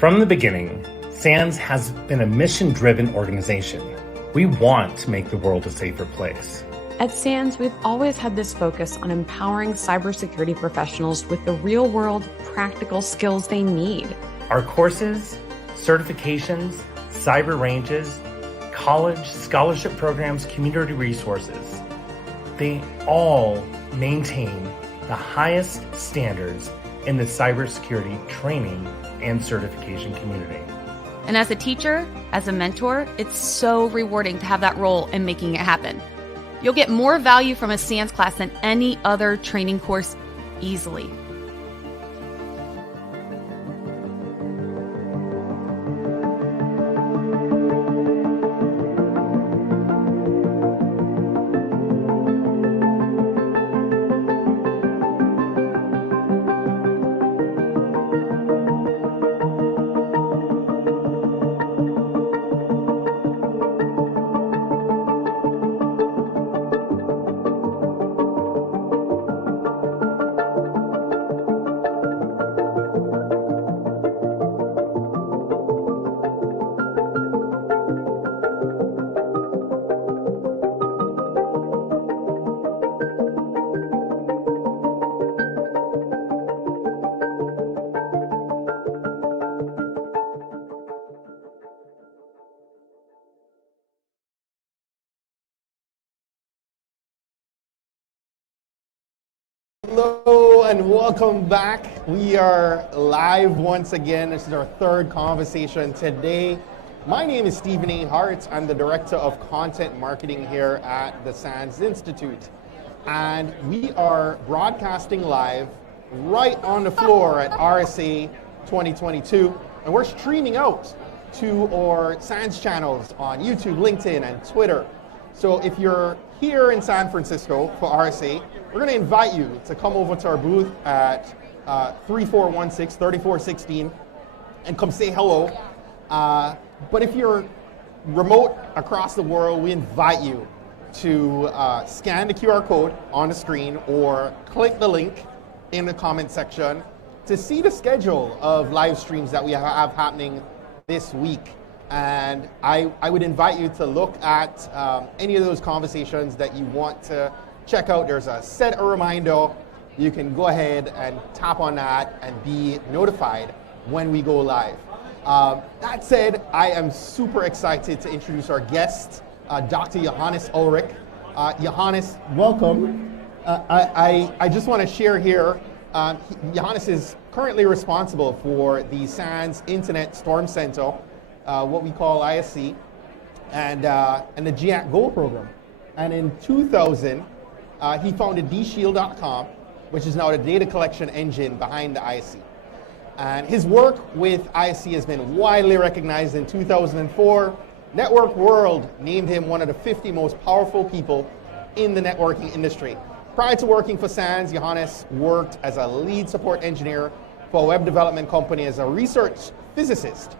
From the beginning, SANS has been a mission-driven organization. We want to make the world a safer place. At SANS, we've always had this focus on empowering cybersecurity professionals with the real-world, practical skills they need. Our courses, certifications, cyber ranges, college, scholarship programs, community resources, they all maintain the highest standards in the cybersecurity training and certification community. And as a teacher, as a mentor, it's so rewarding to have that role in making it happen. You'll get more value from a SANS class than any other training course easily. Hello and welcome back. We are live once again. This is our third conversation today. My name is Stephen A. Hart. I'm the Director of Content Marketing here at the SANS Institute. And we are broadcasting live right on the floor at RSA 2022. And we're streaming out to our SANS channels on YouTube, LinkedIn, and Twitter. So if you're here in San Francisco for RSA, we're going to invite you to come over to our booth at 3416-3416 and come say hello. But if you're remote across the world, we invite you to scan the QR code on the screen or click the link in the comment section to see the schedule of live streams that we have happening this week. And I would invite you to look at any of those conversations that you want to check out. There's set a reminder. You can go ahead and tap on that and be notified when we go live. That said, I am super excited to introduce our guest, Dr. Johannes Ullrich. Johannes, welcome. I just want to share here, Johannes is currently responsible for the SANS Internet Storm Center, what we call ISC, and the GIAC Gold program. And in 2000, he founded dshield.com, which is now the data collection engine behind the ISC. And his work with ISC has been widely recognized. In 2004, Network World named him one of the 50 most powerful people in the networking industry. Prior to working for SANS, Johannes worked as a lead support engineer for a web development company as a research physicist.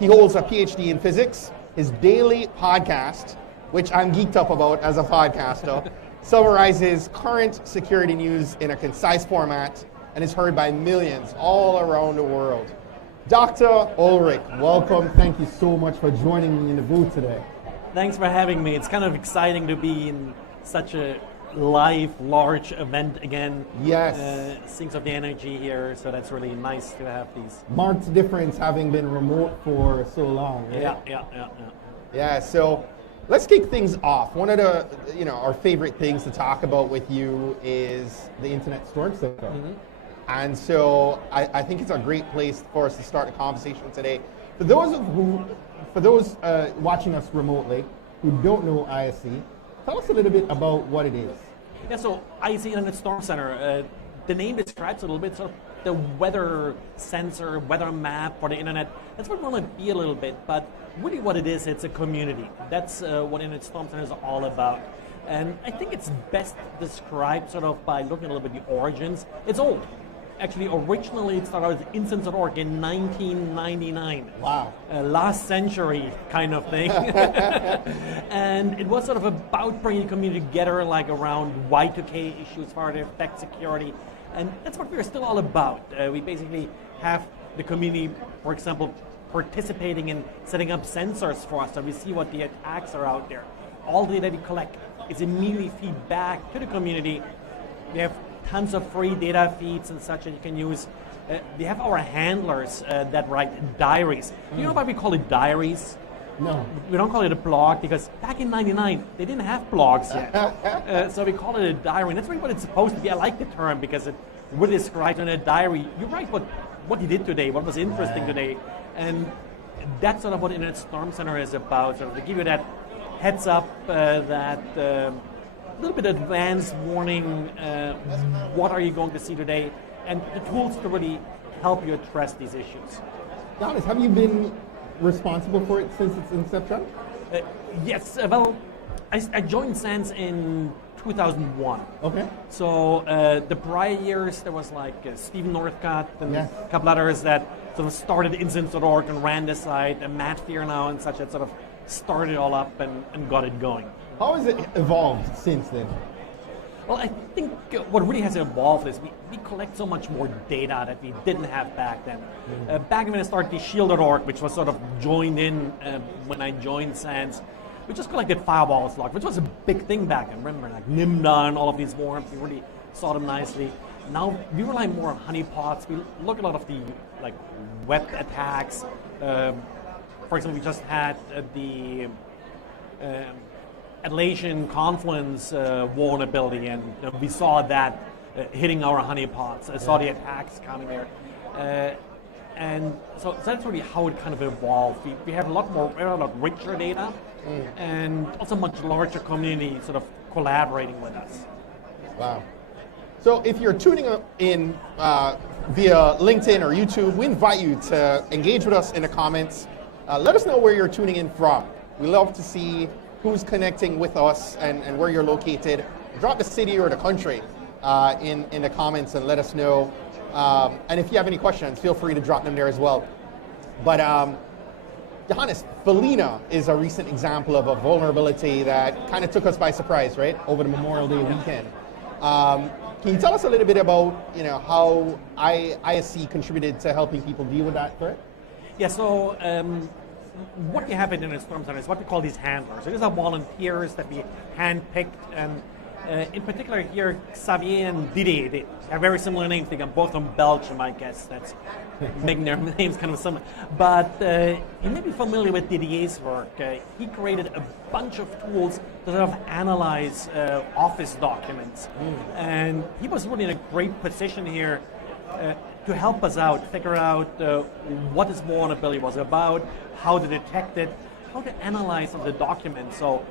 He holds a Ph.D. in physics. His daily podcast, which I'm geeked up about as a podcaster, summarizes current security news in a concise format and is heard by millions all around the world. Dr. Ullrich, welcome. Thank you so much for joining me in the booth today. Thanks for having me. It's kind of exciting to be in such a live, large event again. Yes. Syncs of the energy here, so that's really nice to have these. Marked difference having been remote for so long, right? Yeah. So let's kick things off. One of the, our favorite things to talk about with you is the Internet Storm Center. Mm-hmm. And so I think it's a great place for us to start a conversation today. For those watching us remotely who don't know ISC, tell us a little bit about what it is. Yeah, so ISC Internet Storm Center, the name describes a little bit sort of the weather sensor, weather map for the internet. That's what we want to be a little bit, but really what it is, it's a community. That's what Internet Storm Center is all about. And I think it's best described sort of by looking a little bit at the origins. It's old. Actually, originally it started out as instance.org in 1999. Wow. Last century kind of thing. And it was sort of about bringing the community together, like around Y2K issues, far to affect security. And that's what we're still all about. We basically have the community, for example, participating in setting up sensors for us so we see what the attacks are out there. All the data we collect is immediately feedback to the community. We have tons of free data feeds and such that you can use. We have our handlers that write diaries. You know why we call it diaries? No. We don't call it a blog because back in '99 they didn't have blogs yet. So we call it a diary. And that's really what it's supposed to be. I like the term because it really describes in a diary. You write what you did today, what was interesting today. And that's sort of what Internet Storm Center is about. So to give you that heads up, that little bit advanced warning, what are you going to see today, and the tools to really help you address these issues. Johannes, have you been responsible for it since its inception? Yes, well, I joined SANS in 2001. Okay. So the prior years, there was like Stephen Northcott and a couple others that sort of started incidents.org and ran the site, and Matt Fear now and such that sort of started it all up and got it going. How has it evolved since then? Well, I think what really has evolved is we collect so much more data that we didn't have back then. Back when I started the shield.org, which was sort of joined in when I joined SANS, we just collected firewalls logs, which was a big thing back then. Remember, like Nimda and all of these warrants, we really saw them nicely. Now we rely more on honeypots. We look at a lot of the like web attacks. For example, we just had the Atlassian Confluence vulnerability, and we saw that hitting our honeypots. I saw the attacks coming there. And so that's really how it kind of evolved. We have a lot richer data, and also much larger community sort of collaborating with us. Wow. So if you're tuning in via LinkedIn or YouTube, we invite you to engage with us in the comments. Let us know where you're tuning in from. We love to see who's connecting with us and where you're located. Drop the city or the country in the comments and let us know. And if you have any questions, feel free to drop them there as well. But Johannes, Felina is a recent example of a vulnerability that kind of took us by surprise, right, over the Memorial Day weekend. Can you tell us a little bit about how ISC contributed to helping people deal with that threat? Yeah, so what we have in the Storm Center is what we call these handlers. So these are volunteers that we handpicked, and in particular here, Xavier and Didier, they have very similar names. They got both from Belgium, I guess. That's making their names kind of similar. But you may be familiar with Didier's work. He created a bunch of tools to sort of analyze office documents. And he was really in a great position here to help us out, figure out what this vulnerability was about, how to detect it, how to analyze some of the documents. So,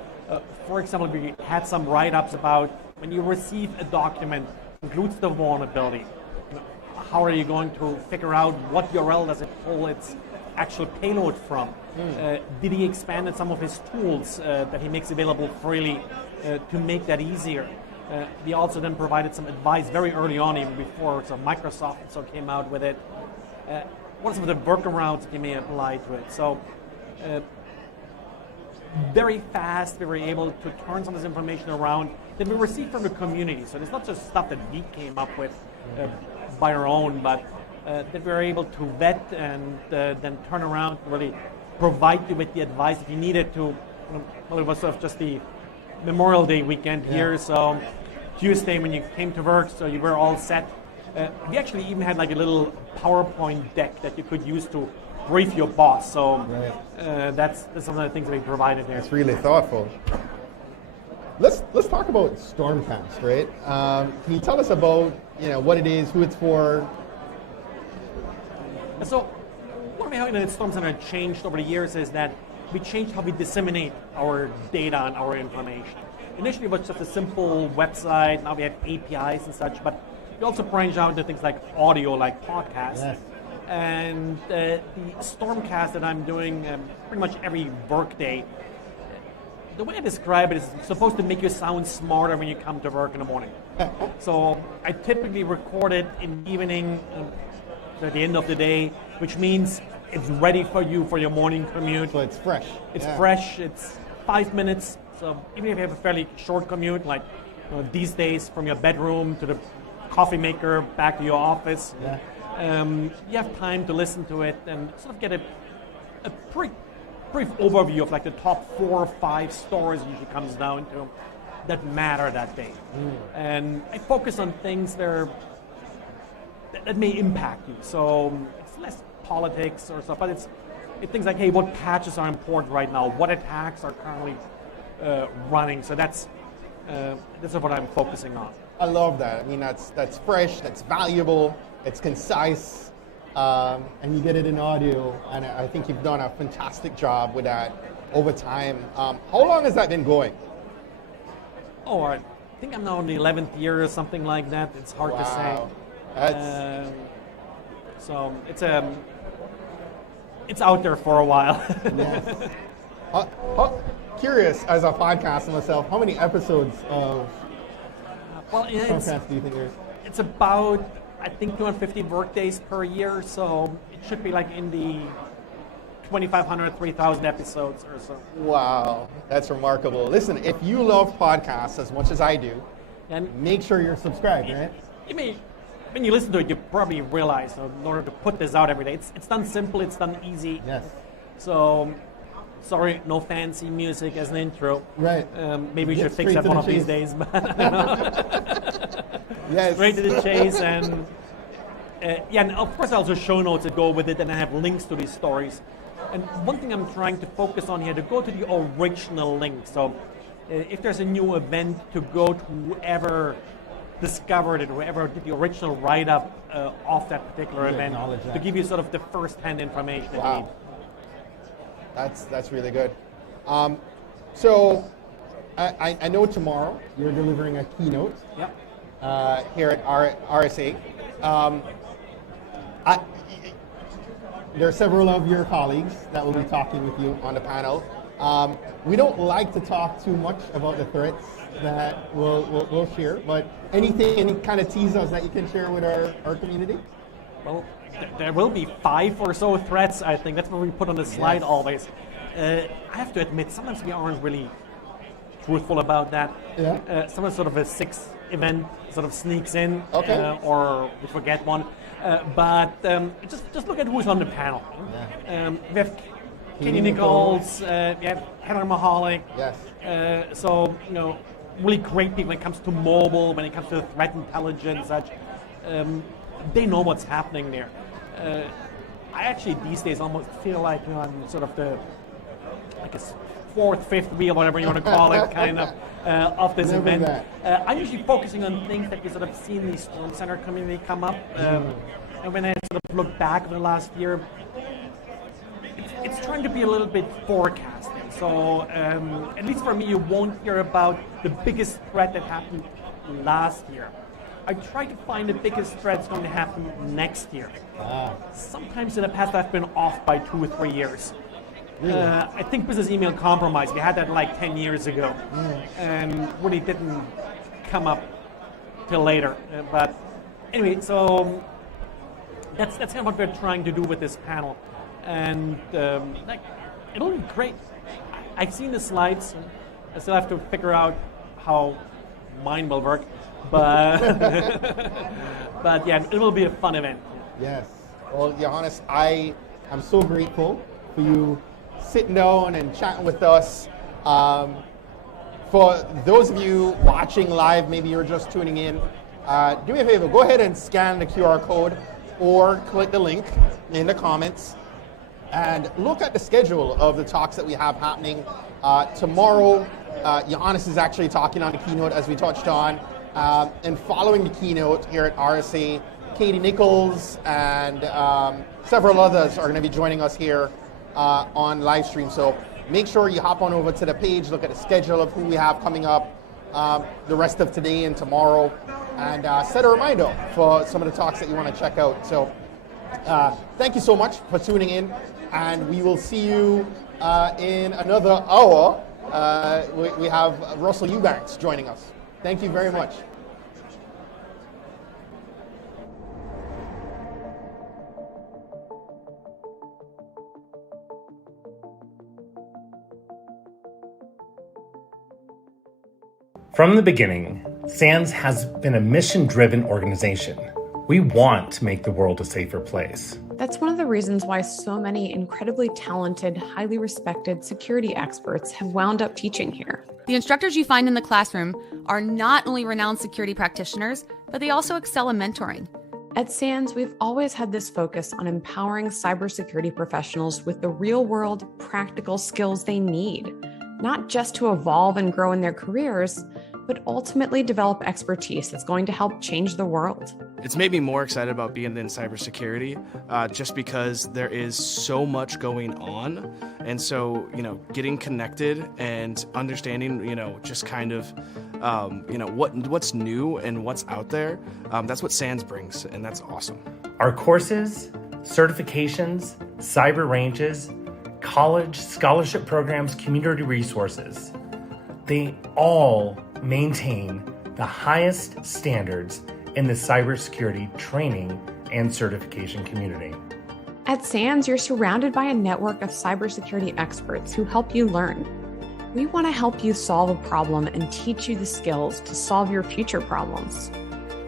for example, we had some write-ups about when you receive a document includes the vulnerability. How are you going to figure out what URL does it pull its actual payload from? Did he expanded some of his tools that he makes available freely to make that easier? We also then provided some advice very early on, even before Microsoft came out with it. What are some of the workarounds that you may apply to it? So very fast, we were able to turn some of this information around that we received from the community. So it's not just stuff that we came up with by our own, but that we were able to vet and then turn around and really provide you with the advice if you needed to. Well, it was sort of just the Memorial Day weekend here, so Tuesday when you came to work, so you were all set. We actually even had like a little PowerPoint deck that you could use to brief your boss. So that's some of the things that we provided there. It's really thoughtful. Let's talk about StormCast, right? Can you tell us about what it is, who it's for? So one way how the Storm Center changed over the years is that we changed how we disseminate our data and our information. Initially it was just a simple website, now we have APIs and such, but we also branch out into things like audio, like podcasts. Yes. And the StormCast that I'm doing pretty much every workday, the way I describe it is it's supposed to make you sound smarter when you come to work in the morning. So I typically record it in the evening at the end of the day, which means it's ready for you for your morning commute. So it's fresh. It's fresh. It's 5 minutes. So even if you have a fairly short commute, like these days from your bedroom to the coffee maker back to your office, you have time to listen to it and sort of get a brief overview of like the top 4 or 5 stories it usually comes down to that matter that day. And I focus on things that may impact you. So it's less politics or stuff, but it's things like, hey, what patches are important right now? What attacks are currently running? So that's what I'm focusing on. I love that. I mean, that's fresh, that's valuable, it's concise, and you get it in audio, and I think you've done a fantastic job with that over time. How long has that been going? Oh, I think I'm now in the 11th year or something like that. It's hard to say. So it's out there for a while. Yes. Curious, as a podcaster myself, how many episodes of StormCast do you think there's? It's about, I think, 250 workdays per year, so it should be like in the 2,500, 3,000 episodes or so. Wow, that's remarkable. Listen, if you love podcasts as much as I do, and make sure you're subscribed, right? You may, when you listen to it, you probably realize in order to put this out every day, it's done simple, it's done easy. Yes. So, sorry, no fancy music as an intro. Right. Maybe we should fix that one of these days. But yes. Straight to the chase, and and of course also show notes that go with it, and I have links to these stories. And one thing I'm trying to focus on here, to go to the original link. So if there's a new event, to go to whoever discovered it, whoever did the original write-up of that particular event, to give you sort of the first-hand information that you need. That's really good. So I know tomorrow you're delivering a keynote here at RSA. There are several of your colleagues that will be talking with you on the panel. We don't like to talk too much about the threats that we'll share, but any kind of teasers that you can share with our community? Well, there will be 5 or so threats, I think. That's what we put on the slide always. I have to admit, sometimes we aren't really truthful about that. Yeah. Sometimes sort of a 6th event sort of sneaks in, or we forget one. But just look at who's on the panel. Yeah. We have Kenny Nichols, we have Heather Mahalik. Yes. So, really great people when it comes to mobile, when it comes to threat intelligence, such. They know what's happening there. I actually these days almost feel like I'm sort of a 4th, 5th wheel, whatever you want to call it, kind of this event. I'm usually focusing on things that you sort of see in the Storm Center community come up. And when I sort of look back over the last year, it's trying to be a little bit forecasting. So at least for me, you won't hear about the biggest threat that happened last year. I try to find the biggest threat that's going to happen next year. Sometimes in the past I've been off by 2 or 3 years. Really? I think business email compromise, we had that like 10 years ago, and really didn't come up till later. But anyway, so that's kind of what we're trying to do with this panel. And it'll be great. I've seen the slides. I still have to figure out how mine will work. But yeah, it will be a fun event. Yes. Well, Johannes, I am so grateful for you sitting down and chatting with us. For those of you watching live, maybe you're just tuning in, do me a favor, go ahead and scan the QR code or click the link in the comments and look at the schedule of the talks that we have happening. Tomorrow, Johannes is actually talking on the keynote, as we touched on. And following the keynote here at RSA, Katie Nichols and several others are going to be joining us here on live stream. So make sure you hop on over to the page, look at the schedule of who we have coming up the rest of today and tomorrow, and set a reminder for some of the talks that you want to check out. So thank you so much for tuning in, and we will see you in another hour. We have Russell Eubanks joining us. Thank you very much. From the beginning, SANS has been a mission-driven organization. We want to make the world a safer place. That's one of the reasons why so many incredibly talented, highly respected security experts have wound up teaching here. The instructors you find in the classroom are not only renowned security practitioners, but they also excel in mentoring. At SANS, we've always had this focus on empowering cybersecurity professionals with the real-world, practical skills they need, not just to evolve and grow in their careers, but ultimately develop expertise that's going to help change the world. It's made me more excited about being in cybersecurity just because there is so much going on. And so, getting connected and understanding, just kind of, what's new and what's out there, that's what SANS brings, and that's awesome. Our courses, certifications, cyber ranges, college, scholarship programs, community resources, they all maintain the highest standards in the cybersecurity training and certification community. At SANS, you're surrounded by a network of cybersecurity experts who help you learn. We want to help you solve a problem and teach you the skills to solve your future problems.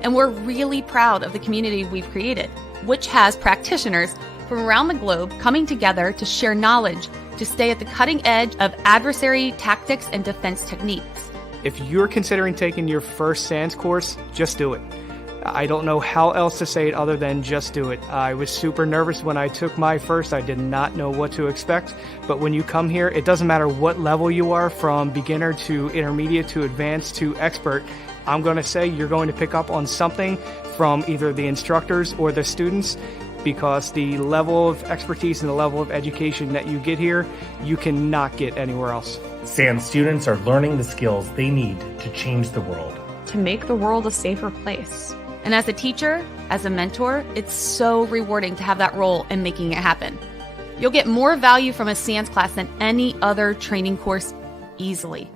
And we're really proud of the community we've created, which has practitioners from around the globe coming together to share knowledge to stay at the cutting edge of adversary tactics and defense techniques. If you're considering taking your first SANS course, just do it. I don't know how else to say it other than just do it. I was super nervous when I took my first. I did not know what to expect. But when you come here, it doesn't matter what level you are, from beginner to intermediate to advanced to expert. I'm going to say you're going to pick up on something from either the instructors or the students, because the level of expertise and the level of education that you get here, you cannot get anywhere else. SANS students are learning the skills they need to change the world. To make the world a safer place. And as a teacher, as a mentor, it's so rewarding to have that role in making it happen. You'll get more value from a SANS class than any other training course easily.